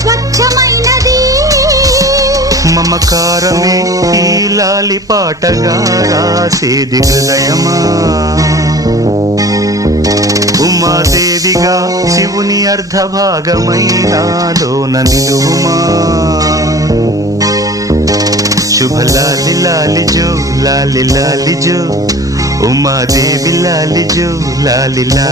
స్వచ్ఛమైనది మమకారమే ఈ లాలి పాటగా రాసేది హృదయమా ఉమాదేవిగా శివుని అర్ధభాగమైనాలోన నిలువుమా శుభ లాలి లాలి జో లాలి లాలి జో ఉమాదేవి లాలి జో లాలి లాలి